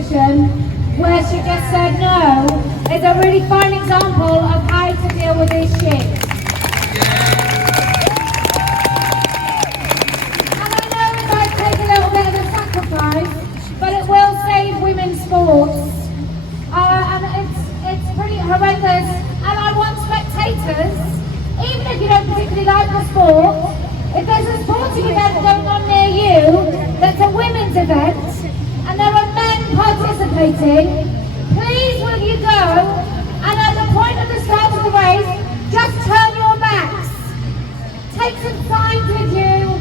position where she just said no is a really fine example of how to deal with this shit. And I know it might take a little bit of a sacrifice, but it will save women's sports. And it's pretty horrendous. And I want spectators, even if you don't particularly like the sport, if there's a sporting event going on near you that's a women's event and there are men participating, please will you go and at the point of the start of the race, just turn your backs. Take some signs with you,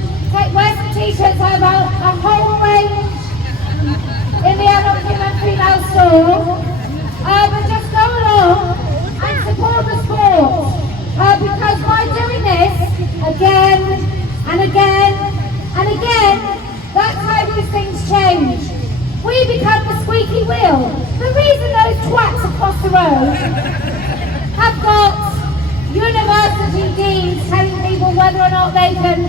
wear some t-shirts over a whole range in the adult and female store, but just go along and support the sport. Because by doing this again and again and again, that's how these things change. We become the squeaky wheel. The reason those twats across the road have got university deans telling people whether or not they can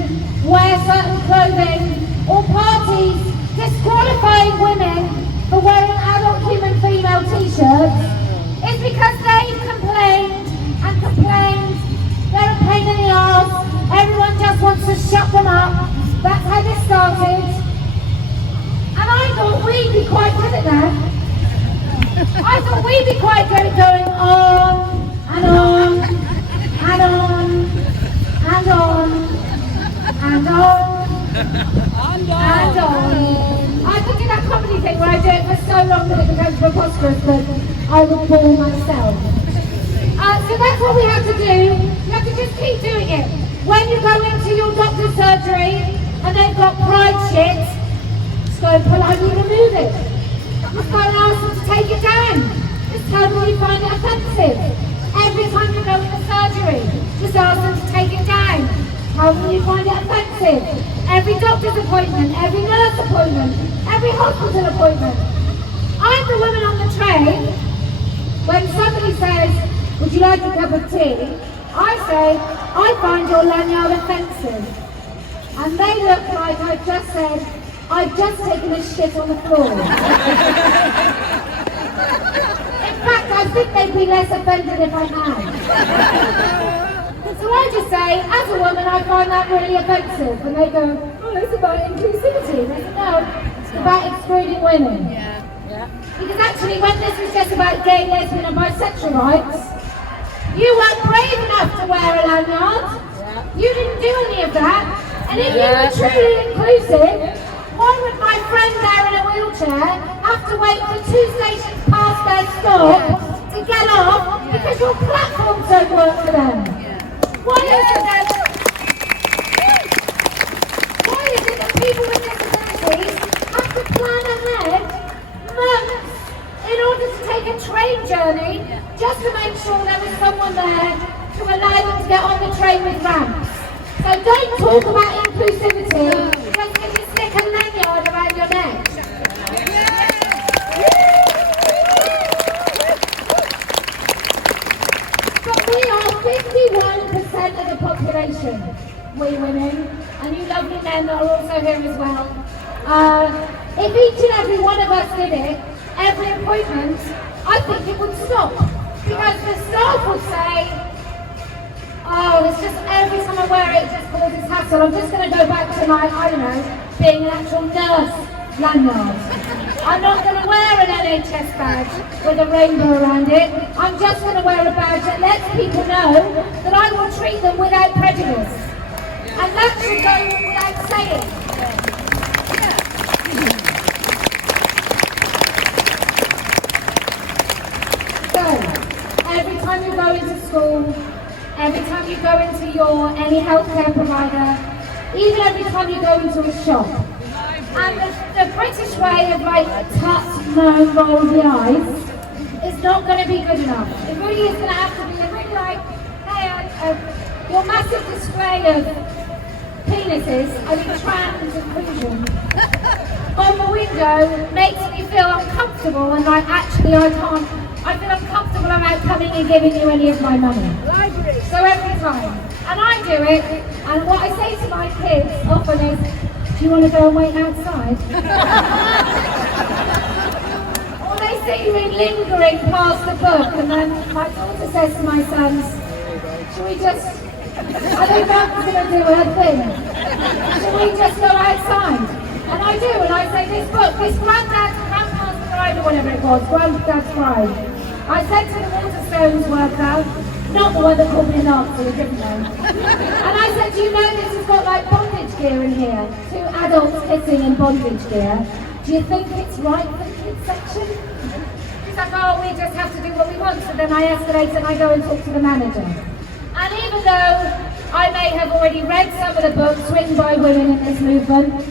wear certain clothing, or parties disqualifying women for wearing adult human female t-shirts, is because they've complained and complained. They're a pain in the arse. Everyone just wants to shut them up. That's how this started. And I thought we'd be quite good at that. I thought we'd be quite good at going on and on and on and on and on and on. I could do that comedy thing where I do it for so long that it becomes preposterous that I would bore myself. So that's what we have to do. You have to just keep doing it. When you go into your doctor's surgery and they've got pride shit, just go and politely remove it. Just go and ask them to take it down. Just tell them you find it offensive. Every time you go into surgery, just ask them to take it down. Tell them you find it offensive. Every doctor's appointment, every nurse appointment, every hospital appointment. I'm the woman on the train. When somebody says, would you like a cup of tea? I say, I find your lanyard offensive. And they look like I've just said, I've just taken a shit on the floor. In fact, I think they'd be less offended if I had. So I just say, as a woman, I find that really offensive. And they go, oh, it's about inclusivity. And I say, no, it's about excluding women. Yeah. Because actually, when this was just about gay, lesbian and bisexual rights, you weren't brave enough to wear a lanyard. You didn't do any of that. And if you were truly inclusive, why would my friend there in a wheelchair have to wait for 2 stations past their stop to get off because your platforms don't work for them? Why is it that people with disabilities have to plan ahead months in order to take a train journey just to make sure there was someone there to allow them to get on the train with ramps? So don't talk about inclusivity just because you stick a lanyard around your neck. But we are 51% of the population, we women, and you lovely men that are also here as well. If each and every one of us did it, every appointment, I think it would stop. Because the staff would say, oh, it's just every time I wear it, it just causes hassle. I'm just going to go back to my, I don't know, being an actual nurse lanyard. I'm not going to wear an NHS badge with a rainbow around it. I'm just going to wear a badge that lets people know that I will treat them without prejudice. And that should go without saying. So, every time you go into school, every time you go into any healthcare provider, even every time you go into a shop. And the British way of like tut, no, roll the eyes is not going to be good enough. It really is going to have to be really like, hey, your massive display of penises, I mean trans inclusion, on the window makes me feel uncomfortable and like actually I feel uncomfortable about coming and giving you any of my money. So every time. And I do it, and what I say to my kids often is, do you want to go and wait outside? see me lingering past the book, and then my daughter says to my sons, should we just, I think Mark's going to do her thing. Should we just go outside? And I do, and I say, this book, this Grandpa's Bride, or whatever it was, Granddad's Bride. I said to the Waterstones worker, not the one that called me a Nazi, a different one. And I said, do you know this has got like bondage gear in here? 2 adults kissing in bondage gear. Do you think it's right for the kids section? She's like, oh, we just have to do what we want. So then I escalate and I go and talk to the manager. And even though I may have already read some of the books written by women in this movement,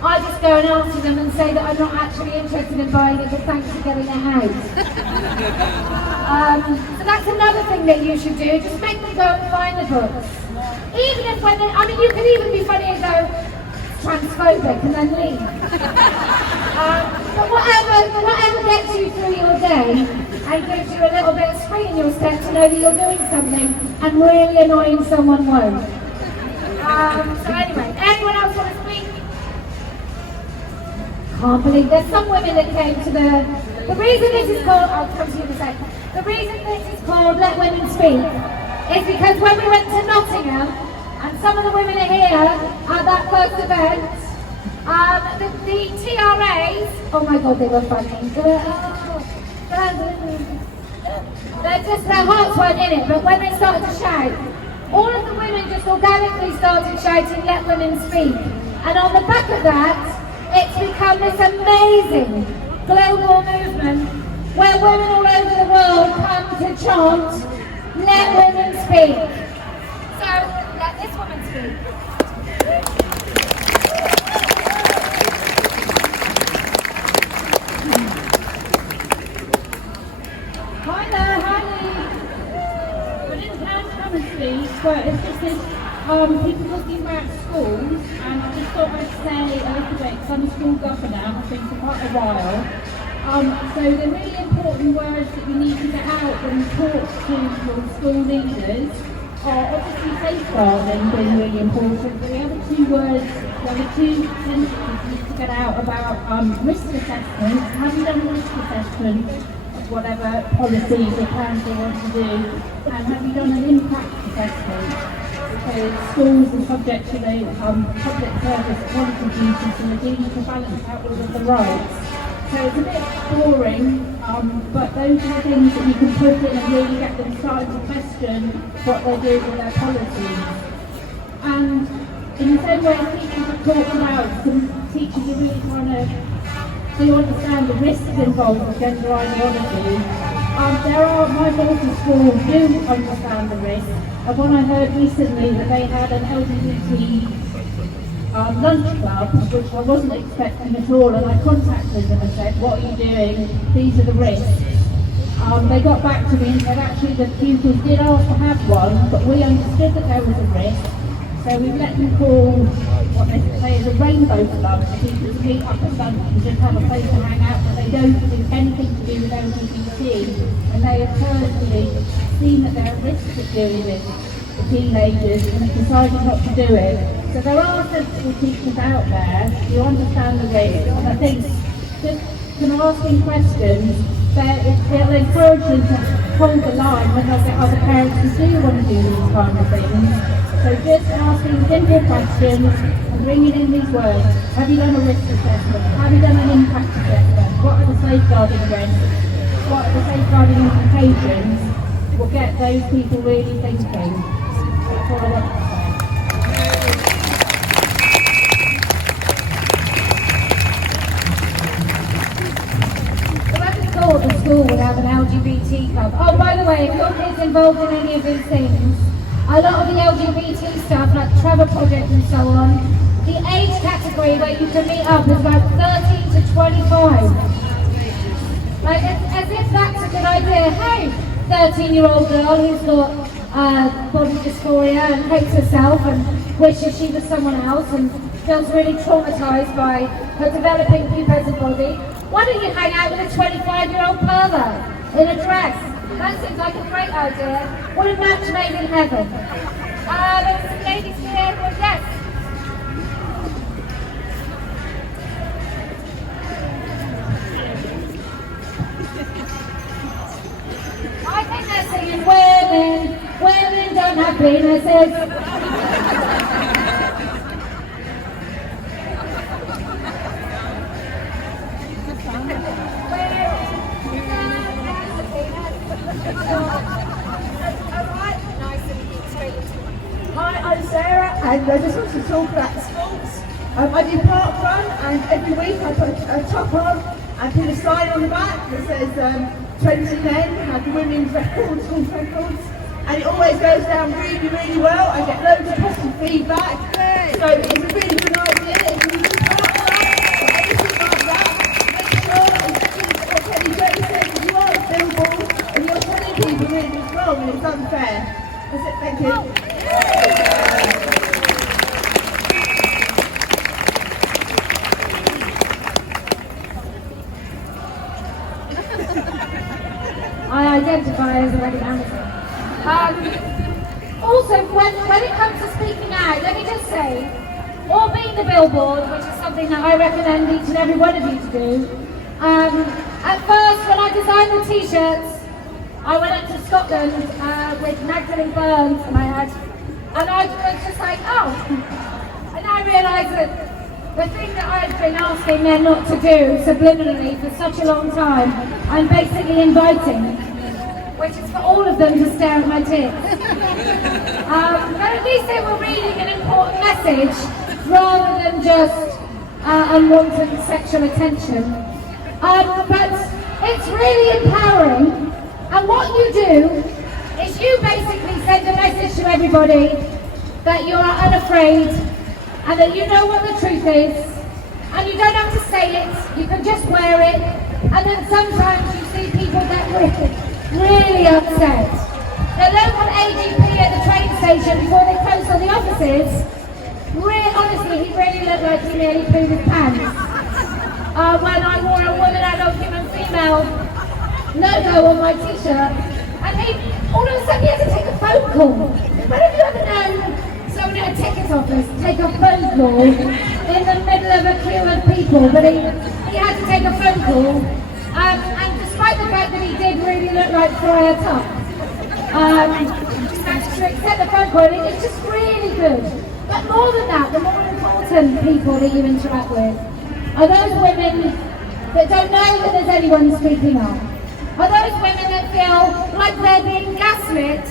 I just go and answer them and say that I'm not actually interested in buying it, but thanks for getting it out. So that's another thing that you should do, just make them go and find the books. Even if when they, I mean, you can even be funny and go, transphobic, and then leave. But whatever gets you through your day and gives you a little bit of spring in your step to know that you're doing something and really annoying someone won't. So anyway, anyone else want to speak? Can't believe there's some women that came to the reason this is called, I'll come to you in a second. The reason this is called Let Women Speak is because when we went to Nottingham, and some of the women are here at that first event, the TRAs, oh my god, they were funny. Their hearts weren't in it, but when they started to shout, all of the women just organically started shouting, Let Women Speak. And on the back of that, it's become this amazing global movement where women all over the world come to chant, Let Women Speak. So, let this woman speak. Hi there, hi Lee. I didn't plan to come and speak, but it's just this, people talking about schools, and I just thought I'd say a little bit, because I'm a school governor, I've been for quite a while. So the really important words that you need to get out when you talk to your school leaders are obviously safeguarding being really important, but the other 2 words, the other 2 sentences you need to get out about risk assessment. Have you done a risk assessment of whatever policies or plans they want to do? And have you done an impact assessment? Because schools are subject to the public service quality duties and the duty to balance out all of the rights. So it's a bit boring, but those are the things that you can put in and really get them starting to question what they're doing with their policies. And in the same way teachers have talked about, some teachers are really trying to understand the risks involved with gender ideology. My daughter's school do understand the risks. And when I heard recently that they had an LGBT lunch club, which I wasn't expecting at all, and I contacted them and said, what are you doing? These are the risks. They got back to me and said, actually the pupils did ask to have one, but we understood that there was a risk, so we let them call what they say is a rainbow club, for people to meet up at lunch and just have a place to hang out, but they don't do anything to do with LGBT, and they have personally seen that there are risks of doing this for teenagers and have decided not to do it. So there are sensible teachers out there who understand the risks, and I think just from asking questions, it'll encourage them to hold the line when they'll get other parents who do want to do these kind of things. So just asking simple questions and bringing in these words. Have you done a risk assessment? Have you done an impact assessment? What are the safeguarding risks? What are the safeguarding implications? Will get those people really thinking. That's all I want to say. The school would have an LGBT club. Oh, by the way, if your kid's involved in any of these things, a lot of the LGBT stuff, like Trevor Project and so on, the age category where you can meet up is about 13 to 25. Like, as if that's a good idea. Hey, 13-year-old girl who's got body dysphoria and hates herself and wishes she was someone else and feels really traumatised by her developing pubescent body. Why don't you hang out with a 25-year-old pervert in a dress? That seems like a great idea. What a match made in heaven. There's some ladies here. Well, yes. singing women, women don't have penises. Hi, I'm Sarah, and I just want to talk about sports. I do park run, and every week I put a top on and put a sign on the back that says 20 men have women's records, golf records, and it always goes down really, really well. I get loads of positive feedback, so it's a really good idea. If you do park run or anything like that, make sure that what Kelly Jo said, that you are a billboard and you're telling people that it's wrong and it's unfair. That's it, thank you. I identify as a wedding amateur. Also, when it comes to speaking out, let me just say, or being the billboard, which is something that I recommend each and every one of you to do. At first, when I designed the t-shirts, I went up to Scotland with Magdalene Burns in my head, and I was just like, oh. And I realised that the thing that I've been asking men not to do subliminally for such a long time, I'm basically inviting, which is for all of them to stare at my tits. But at least they were reading an important message rather than just unwanted sexual attention. But it's really empowering, and what you do is you basically send a message to everybody that you are unafraid and that you know what the truth is, and you don't have to say it, you can just wear it, and then sometimes you see people get really upset. The local AGP at the train station before they closed all the offices, honestly, he really looked like he nearly pooed his pants. When I wore a woman, adult, human, female logo on my t-shirt, and all of a sudden he had to take a phone call. When have you ever known someone at a ticket office take a phone call in the middle of a queue of people? But he had to take a phone call, and despite the fact that he did really look like Friar Tuck, managed to accept the phone call, and it's just really good. But more than that, the more important people that you interact with are those women that don't know that there's anyone speaking up. Are those women that feel like they're being gaslit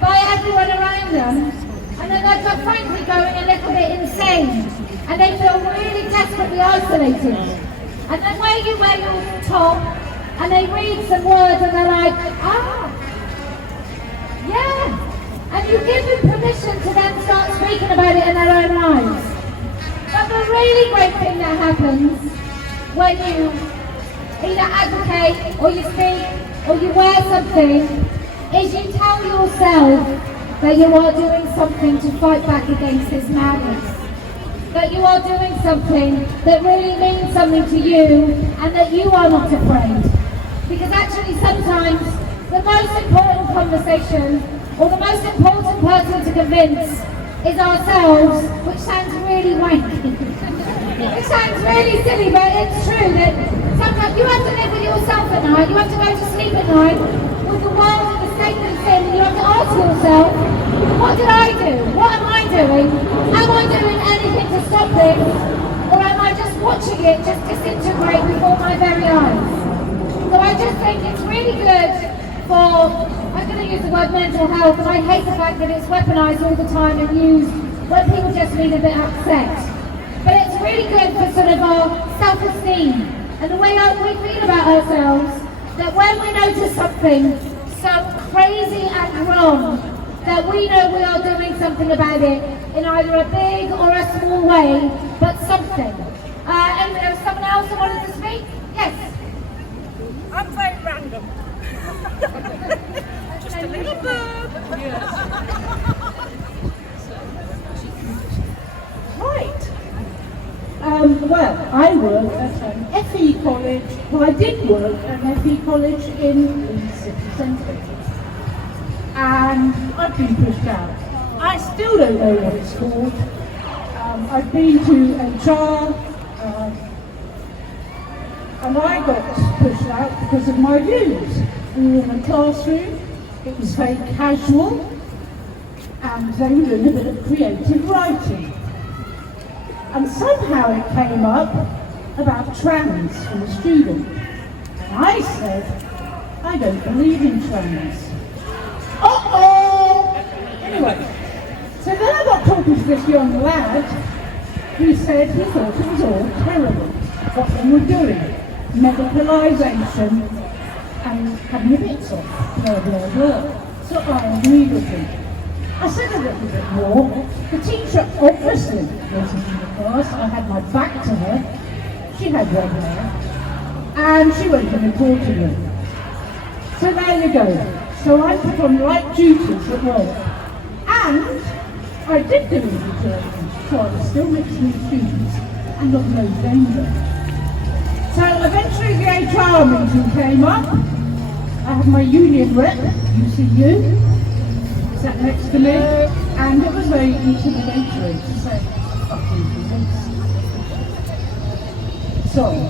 by everyone around them, and then they're frankly going a little bit insane, and they feel really desperately isolated. And then where you wear your top, and they read some words and they're like, ah, yeah. And you give them permission to then start speaking about it in their own lives. But the really great thing that happens when you either advocate, or you speak, or you wear something, is you tell yourself that you are doing something to fight back against this madness. That you are doing something that really means something to you, and that you are not afraid. Because actually sometimes the most important conversation, or the most important person to convince, is ourselves, which sounds really wanky. It sounds really silly, but it's true that sometimes you have to live with yourself at night, you have to go to sleep at night with the world in the state that it's in, and you have to ask yourself, what did I do? What am I doing? Am I doing anything to stop this? Or am I just watching it just disintegrate before my very eyes? So I just think it's really good for, I'm going to use the word mental health, and I hate the fact that it's weaponized all the time and used when people just need a bit upset. But it's really good for sort of our self-esteem and the way we feel about ourselves, that when we notice something so crazy and wrong, that we know we are doing something about it in either a big or a small way, but something. And there was someone else who wanted to speak? Yes? I'm very random. Just a little bird. Yes. Right. Well, I work at an FE college. Well, I did work at an FE college in the city centre. And I've been pushed out. I still don't know what it's called. I've been to HR, and I got pushed out because of my views. We were in a classroom It was very casual, and they were doing a bit of creative writing. And somehow it came up about trans from a student. And I said, I don't believe in trans. Uh-oh! Anyway, so then I got talking to this young lad who said he thought it was all terrible, what they were doing. Medicalisation and having your bits off, blah, blah, blah. So I agreed with him. I said a little bit more. The teacher obviously wasn't in the class. I had my back to her. She had red hair. And she went in the reporting room. So there you go. So I put on light duties at work. And I did do invigilation, so I was still mixing with students and of no danger. So eventually the HR meeting came up. I had my union rep, UCU, sat next to me, and it was very intimidatory to say, fucking police. Sorry,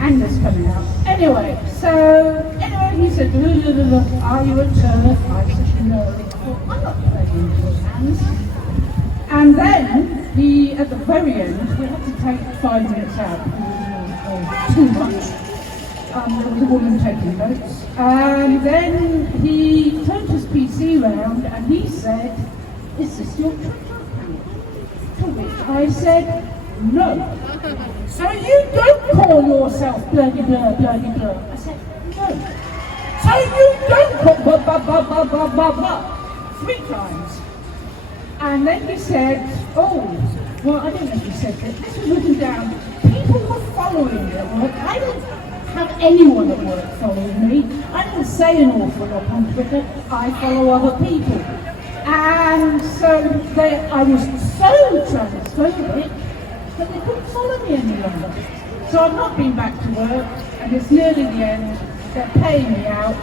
anger's coming out. Anyway, he said, are you a TERF? I said, no. Well, I'm not playing with your hands. And then, at the very end, we had to take 5 minutes out because too much. There was a woman taking notes. And then he turned his PC round and he said, is this your Twitter account? To which I said, no. So you don't call yourself bloody blah, bloody blah. I said, no. So you don't call blah, blah, blah, blah, blah, blah, blah. 3 times. And then he said, oh, well, I don't know if he said this. This was written down. People were following me at work. I didn't have anyone at work following me. I didn't say an awful lot on Twitter. I follow other people. And so I was so transphobic that they couldn't follow me any longer. So I've not been back to work, and it's nearly the end. They're paying me out.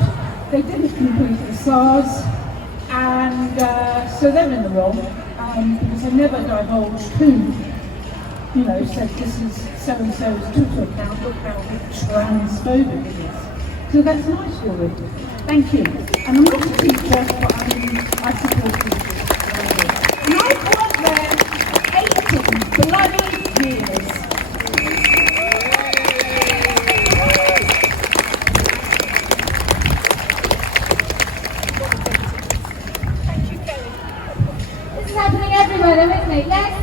They didn't complete the SARS, and so they're in the wrong, because I never divulged who, said this is so-and-so's Twitter account, look how transphobic it is. So that's my story. Thank you. And I'm not a teacher, but I support teachers. And I've worked there 18 bloody years. Thank you, Kelly. This is happening everywhere, though, isn't it? Yes?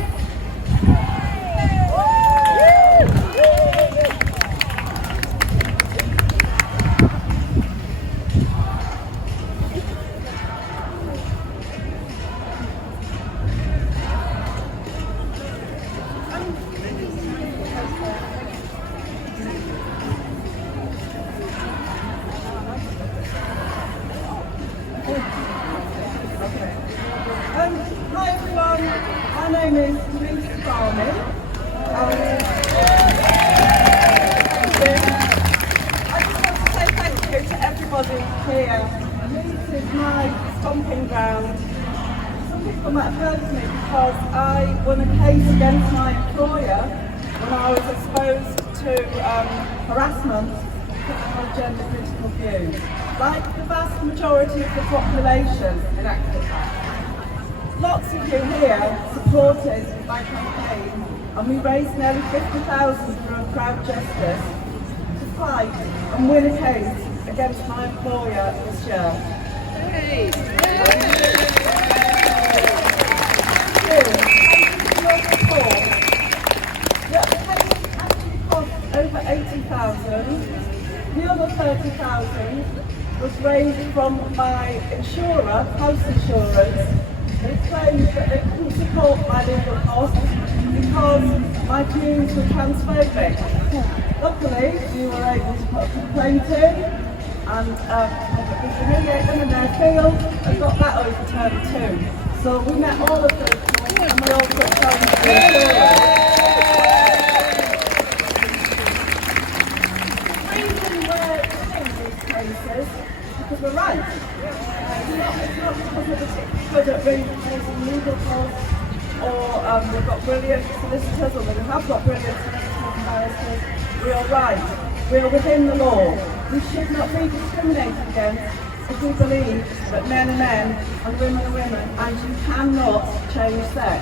Hi everyone, my name is Teresa Farming. I just want to say thank you to everybody here. Leeds is my stomping ground. Some people might have heard of me because I won a case against my employer when I was exposed to harassment because of my gender critical views. Like the vast majority of the population in Advocacy. Lots of you here supported my campaign, and we raised nearly 50,000 for a crowd justice to fight and win a case against my employer this year. Hey. Over 80,000. The other 30,000 was raised from my insurer, house insurance. They claimed that they couldn't support my legal costs because my views were transphobic. Luckily, we were able to put a complaint in and humiliate them in their field and got that overturned too. So we met all of those points and we also challenged the insurer. Because we're right. It's not because we're particularly good at raising legal costs, or we've got brilliant solicitors, or we have got brilliant solicitors and barristers. We are right. We are within the law. We should not be discriminated against if we believe that men are men and women are women, and you cannot change sex.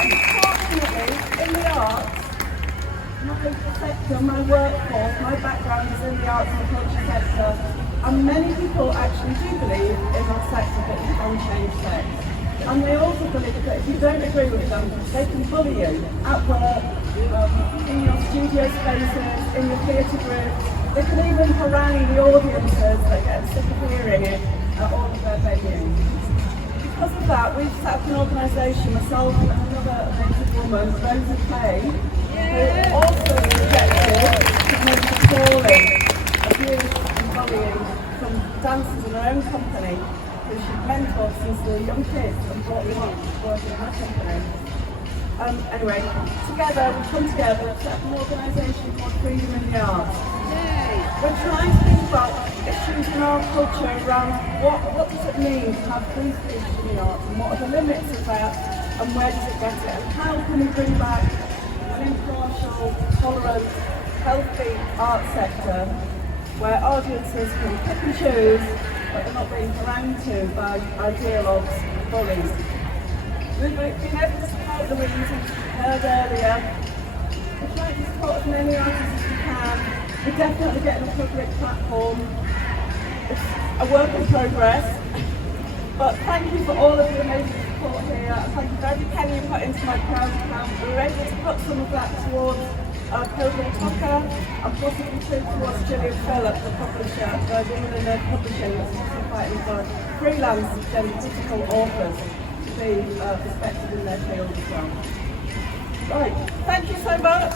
Unfortunately, in the arts, my sector, my workforce, my background is in the arts and culture sector, and many people actually do believe in that sector that you can change sex. And they also believe that if you don't agree with them, they can bully you at work, in your studio spaces, in your theatre groups. They can even harangue the audiences that get sick of hearing it at all of their venues. Because of that, we've set up an organisation, myself and another amazing woman, Rosie Kay, who also rejected appalling abuse and bullying from dancers in her own company, who she'd mentored since they were young kids and brought them up to work in her company. Anyway, together, we've come together to set up an organisation called Freedom in the Arts. We're trying to think about issues in our culture around what does it mean to have free speech in the arts, and what are the limits of that, and where does it get it, and how can we bring back an impartial, tolerant, healthy art sector where audiences can pick and choose, but they're not being harangued to by ideologues and bullies. We've been able to support the Leeds, as you heard earlier. We're trying to support as many artists as we can. We're definitely getting a public platform. It's a work in progress. But thank you for all of the amazing support here. Thank you for every penny you put into my crowd account. We were able to put some of that towards Pilgrim Tucker, and possibly too towards Gillian Phillips, the publisher, the women in their publishing that's also fighting for freelance and digital authors to be respected in their field as well. Right, thank you so much.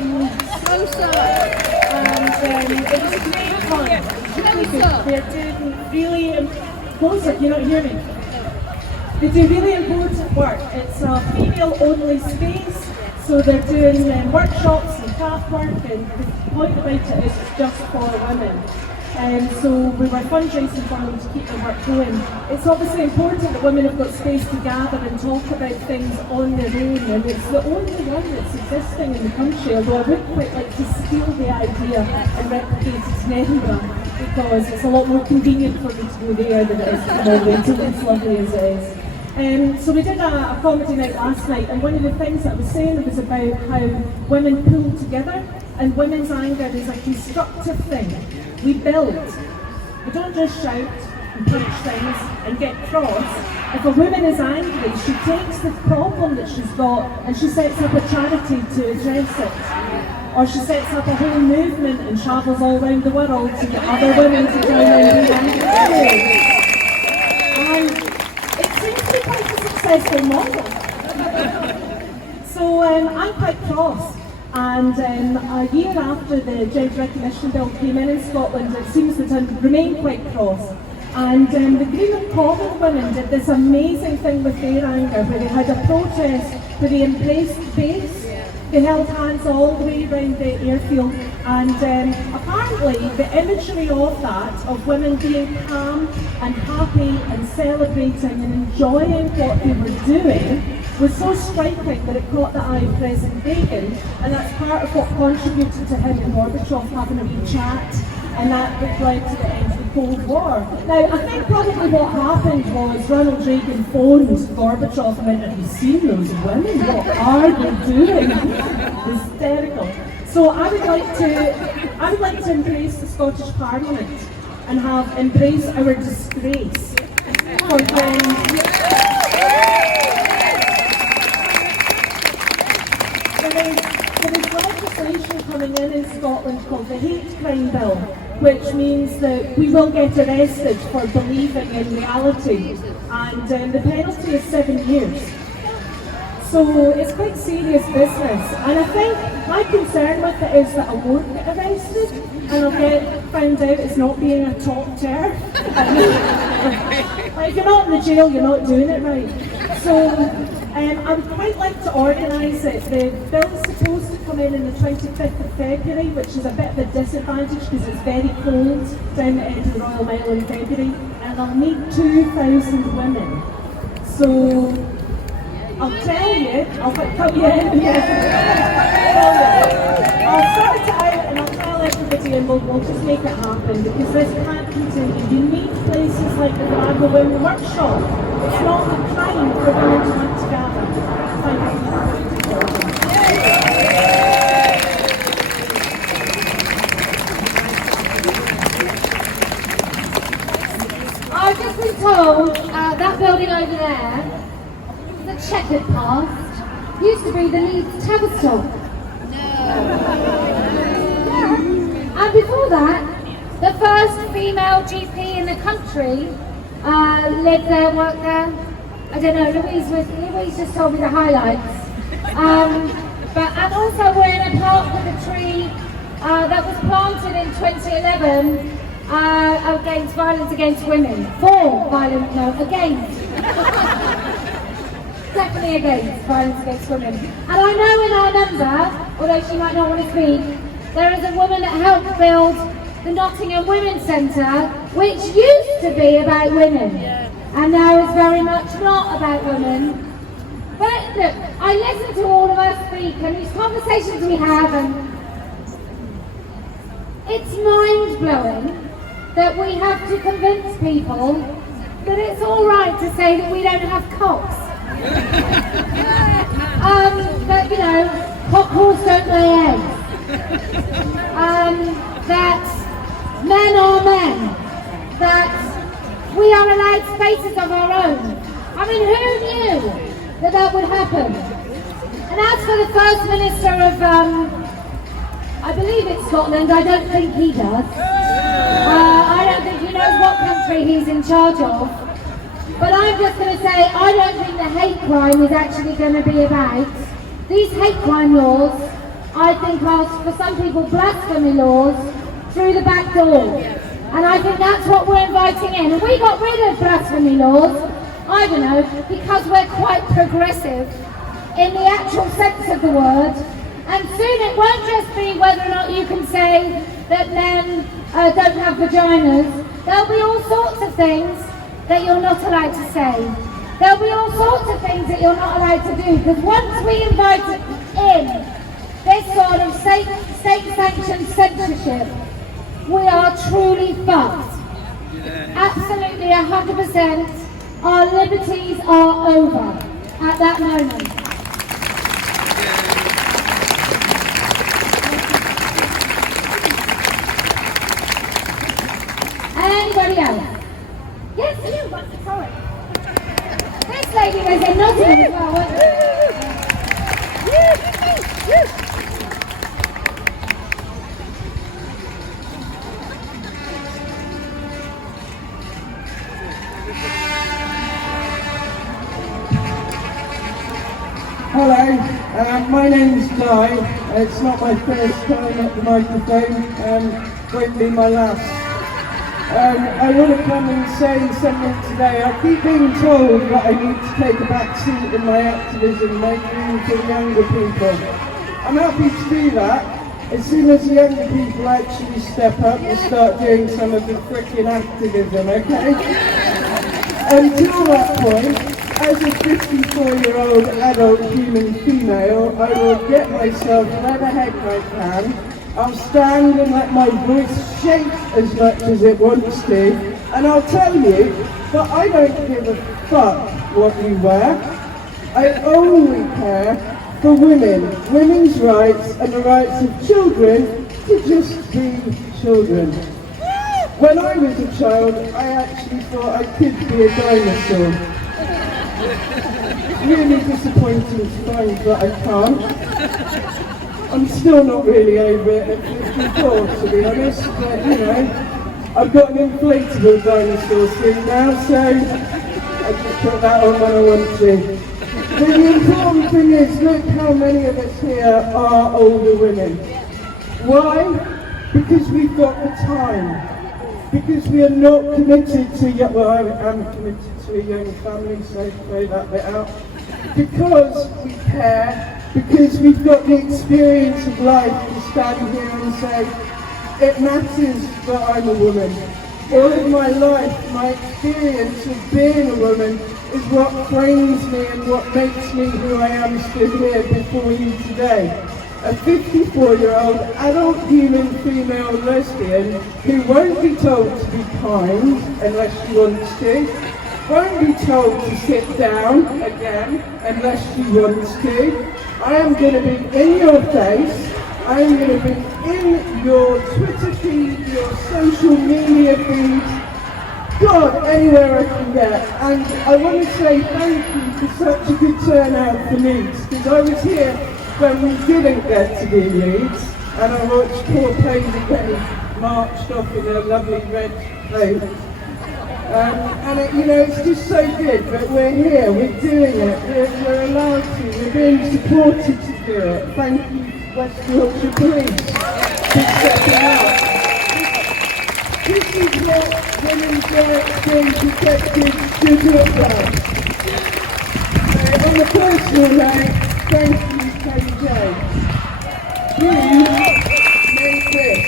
in Leeds. And it was great fun. Really good. They're doing really closer, you don't hear me. They do really important work. It's a female-only space, so they're doing workshops and craft work, and the point about it is it's just for women. So we were fundraising for them to keep the work going. It's obviously important that women have got space to gather and talk about things on their own, and it's the only one that's existing in the country, although I would quite like to steal the idea and replicate it in Edinburgh, because it's a lot more convenient for me to go there than it is to come all the way to Leeds, lovely as it is. So we did a comedy night last night, and one of the things that I was saying was about how women pull together, and women's anger is a constructive thing. We build. We don't just shout and punch things and get cross. If a woman is angry, she takes the problem that she's got and she sets up a charity to address it. Or she sets up a whole movement and travels all around the world to get other women to join in being angry. And it seems to be quite a successful model. So I'm quite cross. And a year after the Gender Recognition Bill came in Scotland, it seems that I've remained quite cross. And the Greenham Common women did this amazing thing with their anger, where they had a protest where they embraced base. They held hands all the way around the airfield, and apparently the imagery of that, of women being calm and happy and celebrating and enjoying what they were doing, was so striking that it caught the eye of President Reagan, and that's part of what contributed to him and Gorbachev having a wee chat, and that led to the end of the Cold War. Now, I think probably what happened was Ronald Reagan phoned Gorbachev and went, "Have you seen those women? What are they doing?" Hysterical. So I would like to embrace the Scottish Parliament and have embrace our disgrace for There is legislation coming in Scotland called the Hate Crime Bill, which means that we will get arrested for believing in reality, and the penalty is 7 years. So it's quite serious business, and I think My concern with it is that I won't get arrested and I'll get found out it's not being a top chair. Like, if you're not in the jail, you're not doing it right. So I would quite like to organise it. The bill's supposed to come in the 25th of February, which is a bit of a disadvantage because it's very cold down the end of the Royal Mile in February, and I'll need 2,000 women. So I'll tell you, I'll sort it out and I'll tell everybody and we'll just make it happen, because this can't continue. You need places like the Glasgow Women Workshop. It's not the time for women to come together. Thank you. I've just been told that building over there, the checkered past, used to be the Leeds Tavistock. And before that, the first female GP in the country lived there, worked there. I don't know, Louise just told me the highlights. And also we're in a park with a tree that was planted in 2011 against violence against women. Against. Definitely against violence against women. And I know in our number, although she might not want to speak, there is a woman that helped build the Nottingham Women's Centre, which used to be about women, and now is very much not about women. But look, I listen to all of us speak and these conversations we have, and it's mind-blowing that we have to convince people that it's all right to say that we don't have cocks. But you know, cockerels don't lay eggs. That men are men. That we are allowed spaces of our own. I mean, who knew that that would happen? And as for the First Minister of, I believe it's Scotland, I don't think he does. I don't think he knows what country he's in charge of. But I'm just going to say, I don't think the hate crime is actually going to be about. These hate crime laws, I think, are for some people blasphemy laws through the back door. And I think that's what we're inviting in. And we got rid of blasphemy laws, I don't know, because we're quite progressive in the actual sense of the word. And soon it won't just be whether or not you can say that men don't have vaginas. There'll be all sorts of things that you're not allowed to say. There'll be all sorts of things that you're not allowed to do, because once we invite in this sort of state-sanctioned censorship, we are truly fucked. Absolutely 100%. Our liberties are over at that moment. Anybody else? Yes, you, sorry. This lady was in Nottingham as well, wasn't Hello, my name's Guy. It's not my first time at the microphone, won't be my last. I want to come and say something today. I keep being told that I need to take a back seat in my activism, make room for the younger people. I'm happy to do that as soon as the younger people actually step up and start doing some of the frickin' activism, okay? Until that point, as a 54-year-old adult human female, I will get myself where the heck I can. I'll stand and let my voice shake as much as it wants to, and I'll tell you that I don't give a fuck what you wear. I only care for women, women's rights and the rights of children to just be children. When I was a child, I actually thought I could be a dinosaur. Really disappointing to find that I can't. I'm still not really over it at 54, to be honest, but you know, I've got an inflatable dinosaur soon now, so I just put that on when I want to. the important thing is, look how many of us here are older women. Why? Because we've got the time. Because we are not committed to, well, I am committed to a young family, so throw that bit out. Because we care, because we've got the experience of life to stand here and say, it matters that I'm a woman. All of my life, my experience of being a woman is what frames me and what makes me who I am stood here before you today. A 54-year-old adult human female lesbian who won't be told to be kind unless she wants to, won't be told to sit down again unless she wants to. I am going to be in your face. I am going to be in your Twitter feed, your social media feeds, God, anywhere I can get. And I want to say thank you for such a good turnout for Leeds, because I was here when we didn't get to be Leeds, and I watched poor Paisley getting marched off in a lovely red coat. And it's just so good that we're here, we're doing it, we're allowed to, we're being supported to do it. Thank you, West Yorkshire Police, for stepping up. This is what women's rights being protected should look like. So on a personal note, thank you, KJ. Please make this.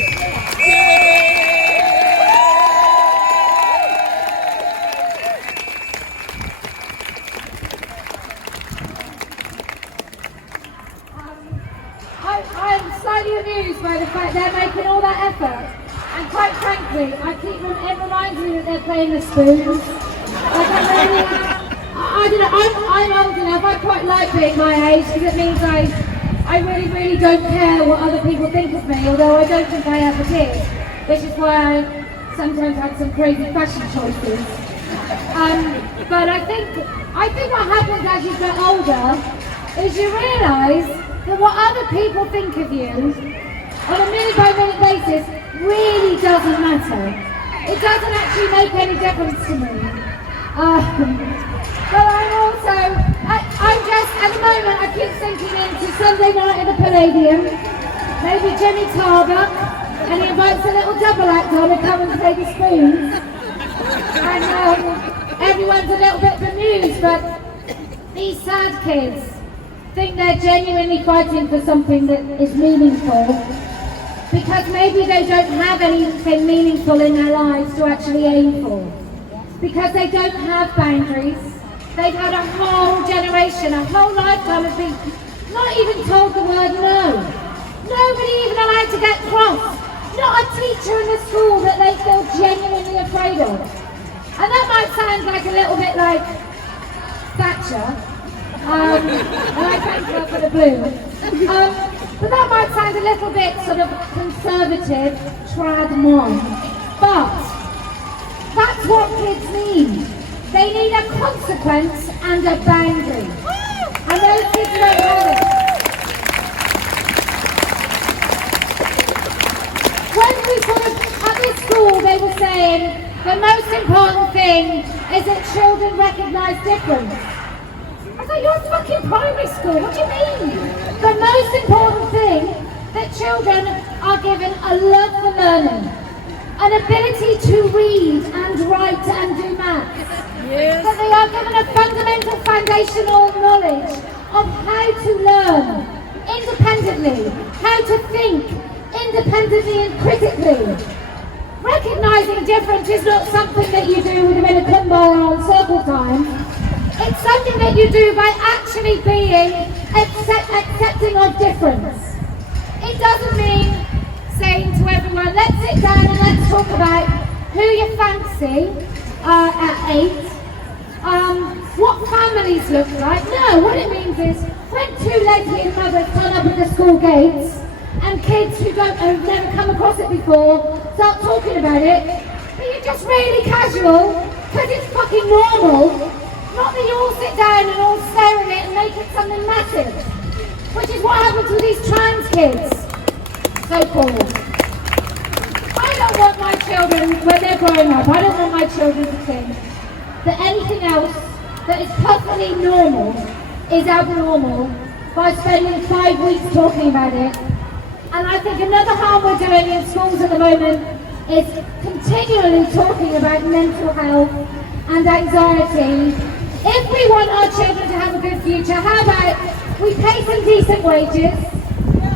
I'm slightly amused by the fact they're making all that effort. And quite frankly, it reminds me that they're playing the spoons. Like I don't know, I'm old enough, I quite like being my age, because it means I really don't care what other people think of me, although I don't think I ever did, which is why I sometimes had some crazy fashion choices. But I think what happens as you get older is you realise that what other people think of you on a minute-by-minute basis really doesn't matter. It doesn't actually make any difference to me. But I'm just, at the moment, I keep thinking into Sunday night at the Palladium, maybe Jimmy Tarbuck, and he invites a little double act on to come and play the spoons. And everyone's a little bit bemused, but these sad kids think they're genuinely fighting for something that is meaningful, because maybe they don't have anything meaningful in their lives to actually aim for. Because they don't have boundaries. They've had a whole generation, a whole lifetime of being not even told the word no. Nobody even allowed to get cross. Not a teacher in the school that they feel genuinely afraid of. And that might sound like a little bit like Thatcher. And I thank her for the blue. But that might sound a little bit sort of conservative, trad mom. But that's what kids need. They need a consequence and a boundary. And those kids don't have it. When we at this school, they were saying the most important thing is that children recognise difference. I was like, you're fucking primary school, what do you mean? The most important thing that children are given a love for learning, an ability to read and write and do maths. Yes. That they are given a fundamental foundational knowledge of how to learn independently, how to think independently and critically. Recognising difference is not something that you do with a bit of kumbaya on circle time. It's something that you do by actually being accepting of difference. It doesn't mean saying to everyone, let's sit down and let's talk about who you fancy at 8, what families look like. No, what it means is when two lesbian mothers turn up at the school gates and kids who have never come across it before start talking about it, but you're just really casual because it's fucking normal. Not that you all sit down and all stare at it and make it something massive, which is what happens with these trans kids, so-called. I don't want my children, when they're growing up, I don't want my children to think that anything else that is perfectly normal is abnormal by spending 5 weeks talking about it. And I think another harm we're doing in schools at the moment is continually talking about mental health and anxiety. If we want our children to have a good future, how about we pay some decent wages,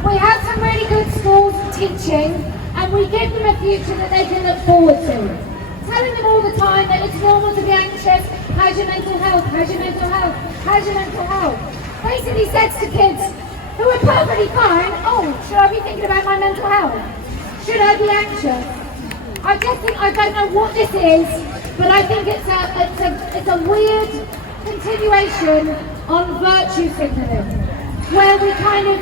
we have some really good schools teaching, and we give them a future that they can look forward to. Telling them all the time that it's normal to be anxious, how's your mental health, how's your mental health, how's your mental health? Basically says to kids who are perfectly fine, oh, should I be thinking about my mental health? Should I be anxious? I just think, I don't know what this is, but I think it's a weird continuation on virtue signaling, where we kind of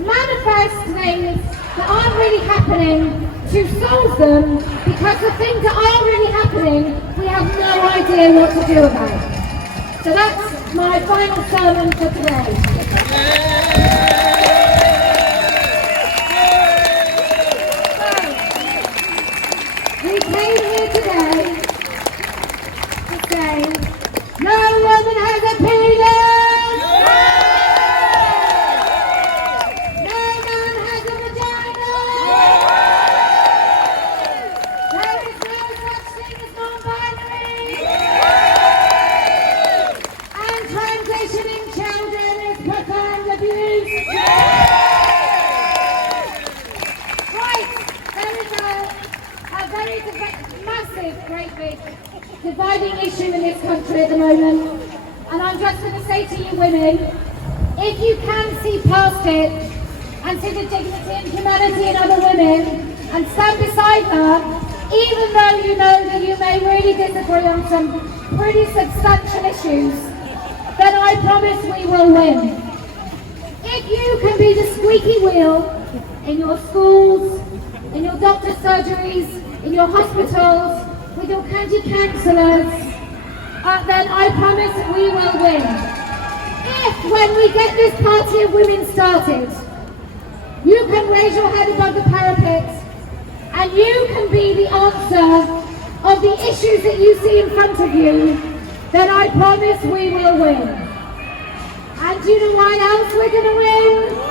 manifest things that aren't really happening to solve them, because the things that are really happening, we have no idea what to do about. So that's my final sermon for today. We came here today to say, no woman has a penis! No man has a vagina! There is no such thing as non-binary! And transitioning children is profound abuse! Right, there is a very massive, great big dividing issue in this country at the moment, and I'm just going to say to you women, if you can see past it and see the dignity and humanity in other women and stand beside her, even though you know that you may really disagree on some pretty substantial issues, then I promise we will win. If you can be the squeaky wheel in your schools, in your doctor's surgeries, in your hospitals, with your county councillors, then I promise we will win. If, when we get this party of women started, you can raise your head above the parapet and you can be the answer of the issues that you see in front of you, then I promise we will win. And do you know why else we're going to win?